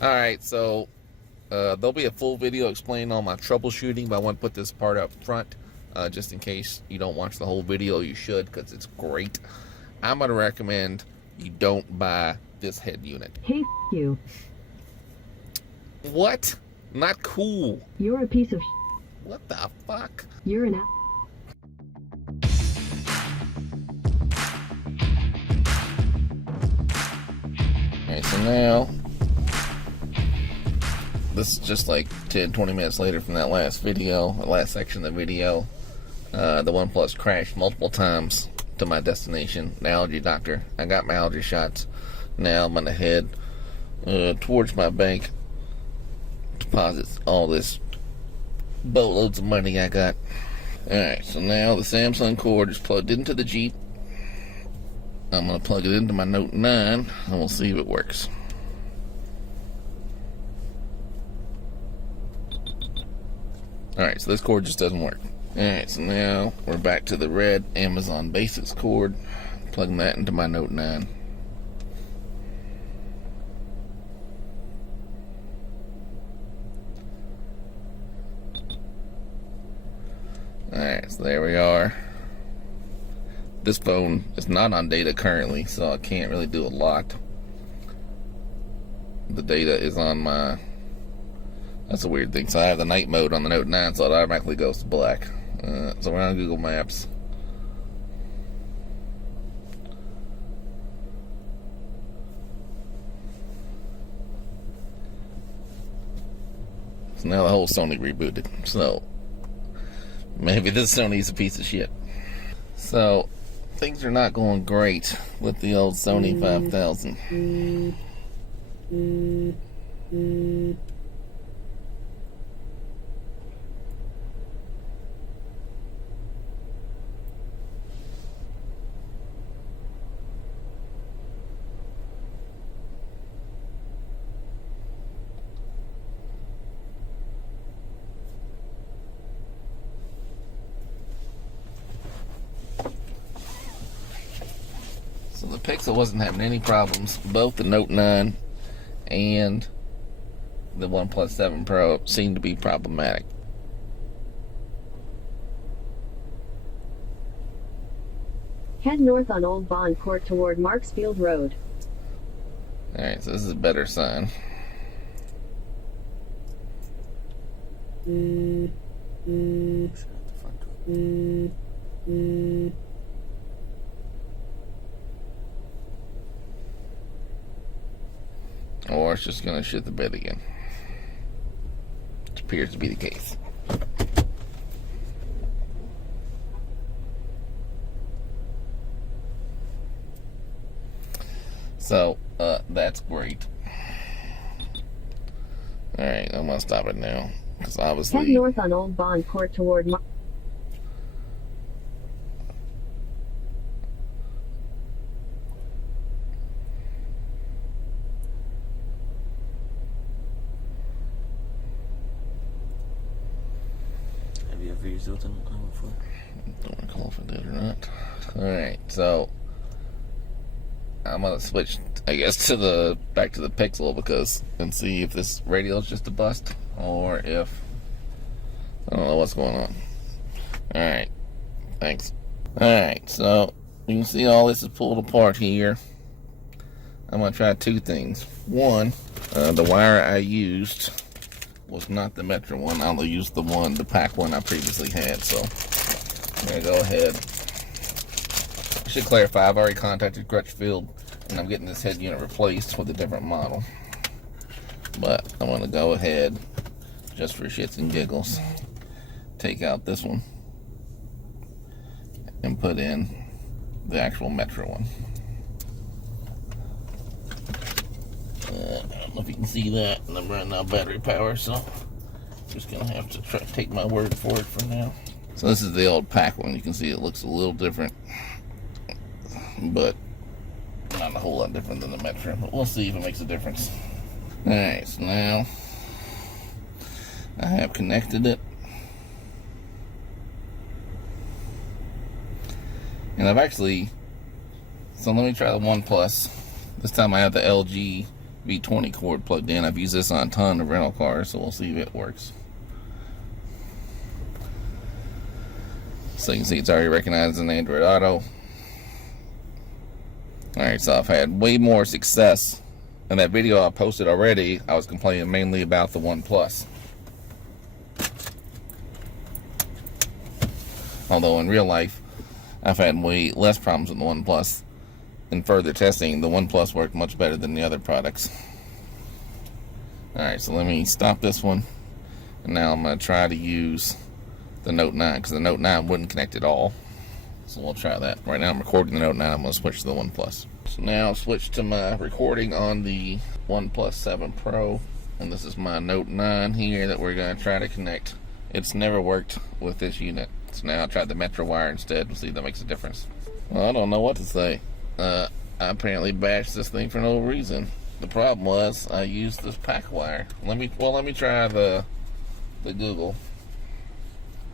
Alright, so there'll be a full video explaining all my troubleshooting, but I want to put this part up front just in case you don't watch the whole video. You should, because it's great. I'm going to recommend you don't buy this head unit. Hey, you. What? Not cool. You're a piece of What the fuck? You're an Alright, so now this is just like 10-20 minutes later from that last video, the last section of the video. The OnePlus crashed multiple times to my destination, the allergy doctor. I got my allergy shots. Now I'm gonna head towards my bank, deposit all this boatloads of money I got. Alright, so now the Samsung cord is plugged into the Jeep. I'm gonna plug it into my Note 9 and we'll see if it works. Alright, so this cord just doesn't work. Alright, so now we're back to the red Amazon Basics cord. Plugging that into my Note 9. Alright, so there we are. This phone is not on data currently, so I can't really do a lot. The data is on my... That's a weird thing. So I have the night mode on the Note 9, so it automatically goes to black. So we're on Google Maps. So now the whole Sony rebooted. So maybe this Sony's a piece of shit. So things are not going great with the old Sony 5000. So the Pixel wasn't having any problems. Both the Note 9 and the OnePlus 7 Pro seemed to be problematic. Head north on Old Bond Court toward Marksfield Road. Alright, so this is a better sign. Or it's just gonna shit the bed again. Which appears to be the case. So, that's great. Alright, I'm gonna stop it now. Because obviously... Head north on Old Bond Court toward Have you ever used it before? Don't recall if I did or not. Alright, so I'm gonna switch, I guess, to the back to the Pixel and see if this radio is just a bust or if I don't know what's going on. Alright, thanks. Alright, so you can see all this is pulled apart here. I'm gonna try two things. One, the wire I used was not the Metra one. I'll use the pack one I previously had. So I'm gonna go ahead. I should clarify, I've already contacted Crutchfield and I'm getting this head unit replaced with a different model. But I'm gonna go ahead, just for shits and giggles, take out this one and put in the actual Metra one. I don't know if you can see that, and I'm running out of battery power, so I'm just gonna have to try to take my word for it for now. So this is the old pack one. You can see it looks a little different, but not a whole lot different than the Metra. But we'll see if it makes a difference. Alright, so now I have connected it. And I've actually, so let me try the OnePlus. This time I have the LG XAV-20 cord plugged in. I've used this on a ton of rental cars, so we'll see if it works. So you can see it's already recognized in Android Auto. Alright, so I've had way more success. In that video I posted already, I was complaining mainly about the OnePlus. Although in real life, I've had way less problems with the OnePlus. In further testing, the OnePlus worked much better than the other products. Alright, so let me stop this one. And now I'm going to try to use the Note9, because the Note9 wouldn't connect at all. So we'll try that. Right now I'm recording the Note9, I'm going to switch to the OnePlus. So now I've switched to my recording on the OnePlus 7 Pro. And this is my Note9 here that we're going to try to connect. It's never worked with this unit. So now I'll try the Metra wire instead. We'll see if that makes a difference. Well, I don't know what to say. I apparently bashed this thing for no reason. The problem was I used this pack wire. Let me try the Google.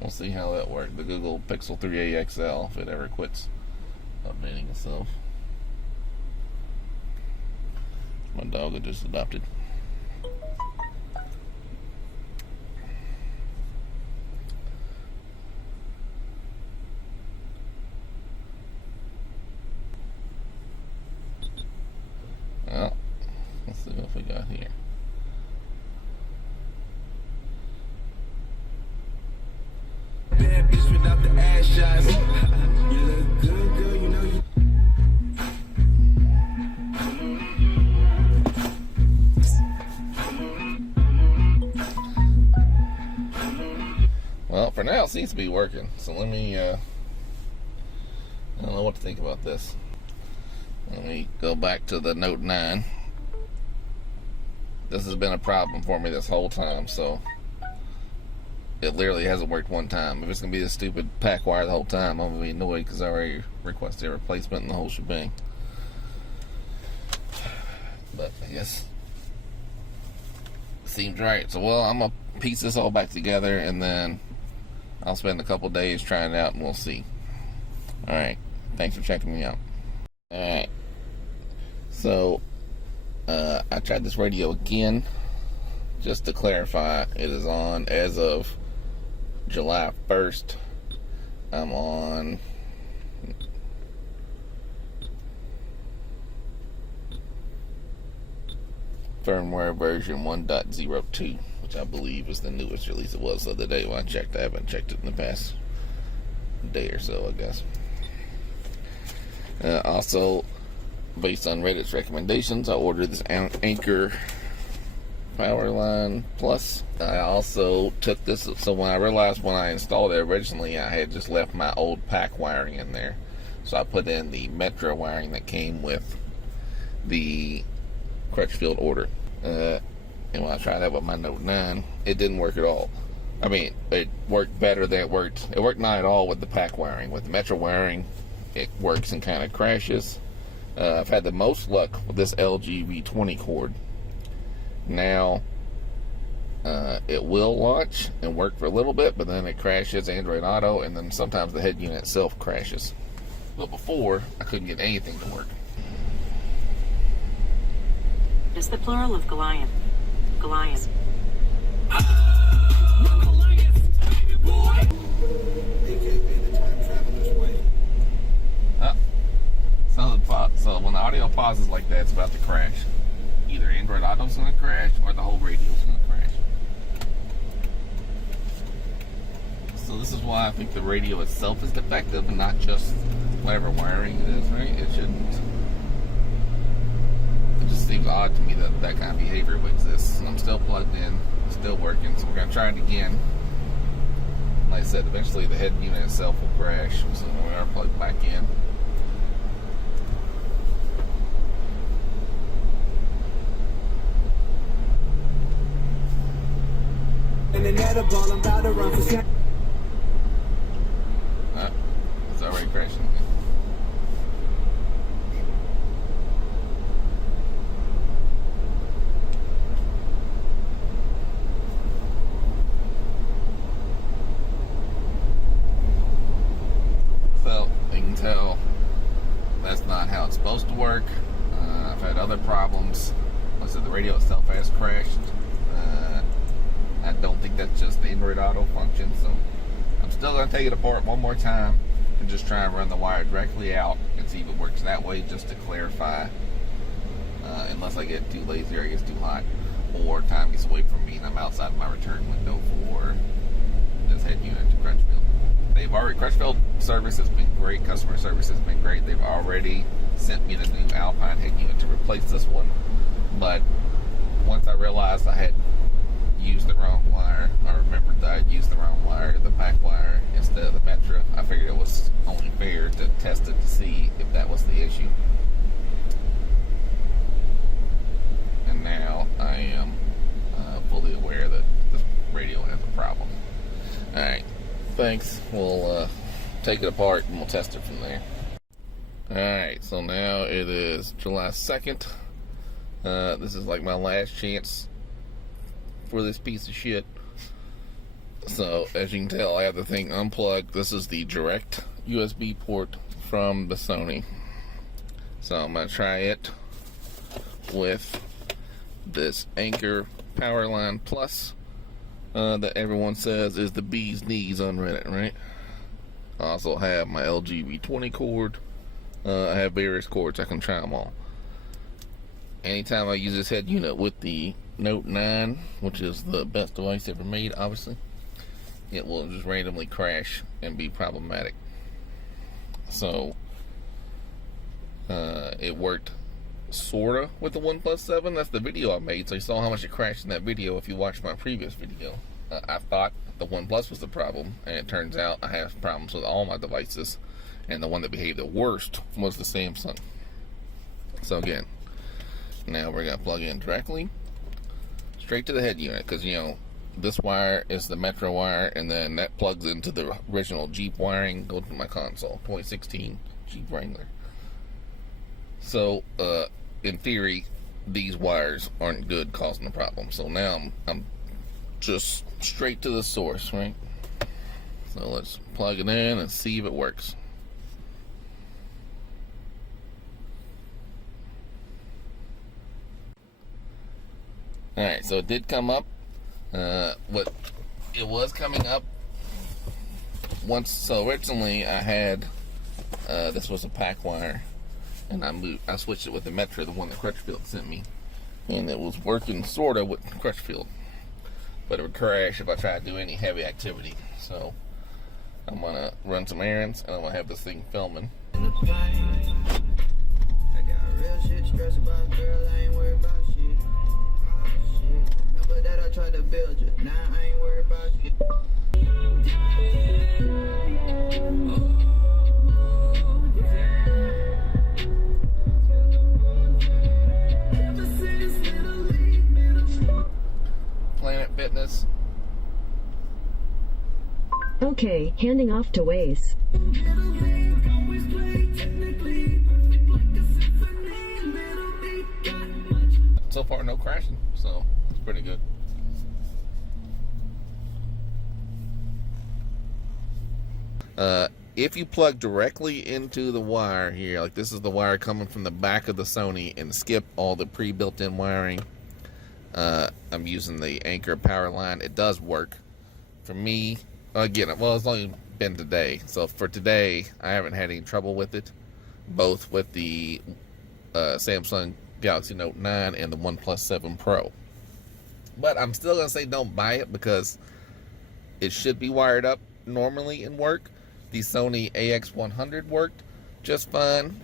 We'll see how that worked. The Google Pixel 3a XL, if it ever quits updating itself. My dog I just adopted. Well, let's see what we got here. Bad bitch without the ass shots. You look good, girl, you know you. Well, for now it seems to be working. So let me, I don't know what to think about this. Let me go back to the Note9. This has been a problem for me this whole time, so it literally hasn't worked one time. If it's going to be this stupid pack wire the whole time, I'm going to be annoyed because I already requested a replacement and the whole shebang. But I guess it seems right. So, well, I'm going to piece this all back together and then I'll spend a couple days trying it out and we'll see. Alright, thanks for checking me out. Alright, so I tried this radio again. Just to clarify, it is on as of July 1st. I'm on firmware version 1.02, which I believe is the newest release. It was the other day when I checked. I haven't checked it in the past day or so, I guess. Also, based on Reddit's recommendations, I ordered this Anchor Powerline Plus. I also took this, so when I realized when I installed it originally, I had just left my old pack wiring in there. So I put in the Metra wiring that came with the Crutchfield order. And when I tried that with my Note9, it didn't work at all. I mean, it worked better than it worked. It worked not at all with the pack wiring. With the Metra wiring, it works and kind of crashes. I've had the most luck with this XAV-20 cord. Now, it will launch and work for a little bit, but then it crashes Android Auto, and then sometimes the head unit itself crashes. But before, I couldn't get anything to work. Is the plural of Goliath. Goliath. So when the audio pauses like that, it's about to crash. Either Android Auto's going to crash or the whole radio's going to crash. So this is why I think the radio itself is defective and not just whatever wiring it is, right? It shouldn't. It just seems odd to me that that kind of behavior would exist. And I'm still plugged in, still working, so we're going to try it again. Like I said, eventually the head unit itself will crash, so we are plugged back in. I'm about to run for It's already crashing. So you can tell that's not how it's supposed to work. I've had other problems. Like I said, radio itself has crashed. I don't think that's just the Android Auto function, so I'm still going to take it apart one more time and just try and run the wire directly out and see if it works that way, just to clarify, unless I get too lazy or it gets too hot or time gets away from me and I'm outside my return window for this head unit to Crutchfield. Crutchfield service has been great, customer service has been great. They've already sent me the new Alpine head unit to replace this one, but once I realized I had used the wrong wire, I remembered that I had used the wrong wire, the pack wire, instead of the Metra. I figured it was only fair to test it to see if that was the issue. And now I am fully aware that this radio has a problem. Alright, thanks. We'll take it apart and we'll test it from there. Alright, so now it is July 2nd. This is like my last chance for this piece of shit. So, as you can tell, I have the thing unplugged. This is the direct USB port from the Sony. So I'm going to try it with this Anchor Powerline Plus that everyone says is the bee's knees on Reddit, right? I also have my LG V20 cord. I have various cords. I can try them all. Anytime I use this head unit with the Note9, which is the best device ever made, obviously, it will just randomly crash and be problematic. So it worked sorta with the OnePlus 7. That's the video I made, so you saw how much it crashed in that video if you watched my previous video. I thought the OnePlus was the problem, and it turns out I have problems with all my devices, and the one that behaved the worst was the Samsung. So again, now we're gonna plug in directly straight to the head unit, because, you know, this wire is the Metra wire, and then that plugs into the original Jeep wiring, goes to my console, 2016 Jeep Wrangler. So, in theory, these wires aren't good, causing a problem. So now I'm just straight to the source, right? So let's plug it in and see if it works. Alright, so it did come up. What it was coming up once. So originally I had this was a pack wire, and I switched it with the Metra, the one that Crutchfield sent me, and it was working sorta with Crutchfield, but it would crash if I tried to do any heavy activity. So I'm gonna run some errands and I'm gonna have this thing filming. I got real shit stressed about, girl, I ain't worried about shit. Remember that I tried to build you, now I ain't worried about shit. Planet Fitness. Okay, handing off to Waze. So far, no crashing, so it's pretty good. If you plug directly into the wire here, like this is the wire coming from the back of the Sony, and skip all the pre-built-in wiring, I'm using the Anchor power line. It does work. For me, again, well, it's only been today, so for today, I haven't had any trouble with it, both with the Samsung Galaxy Note9 and the OnePlus 7 Pro. But I'm still going to say don't buy it, because it should be wired up normally and work. The Sony AX100 worked just fine.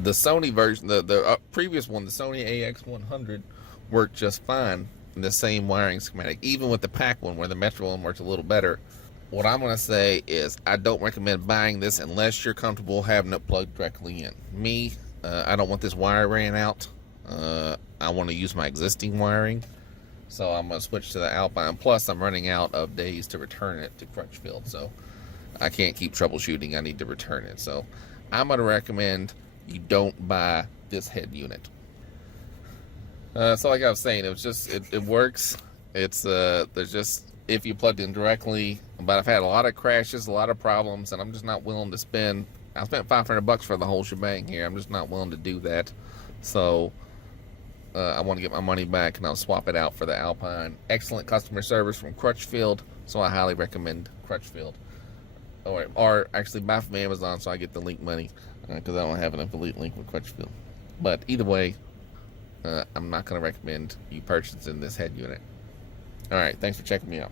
The Sony version, the previous one, the Sony AX100, worked just fine in the same wiring schematic, even with the pack one where the Metra one worked a little better. What I'm going to say is I don't recommend buying this unless you're comfortable having it plugged directly in. Me, I don't want this wire ran out. I want to use my existing wiring, so I'm going to switch to the Alpine. Plus, I'm running out of days to return it to Crutchfield, so I can't keep troubleshooting. I need to return it. So I'm going to recommend you don't buy this head unit. So like I was saying, it was just it works. It's there's just, if you plugged in directly, but I've had a lot of crashes, a lot of problems, and I'm just not willing to spend. I spent $500 for the whole shebang here. I'm just not willing to do that. So I want to get my money back, and I'll swap it out for the Alpine. Excellent customer service from Crutchfield, so I highly recommend Crutchfield. Or actually buy from Amazon so I get the link money, because I don't have an affiliate link with Crutchfield. But either way, I'm not going to recommend you purchasing this head unit. Alright, thanks for checking me out.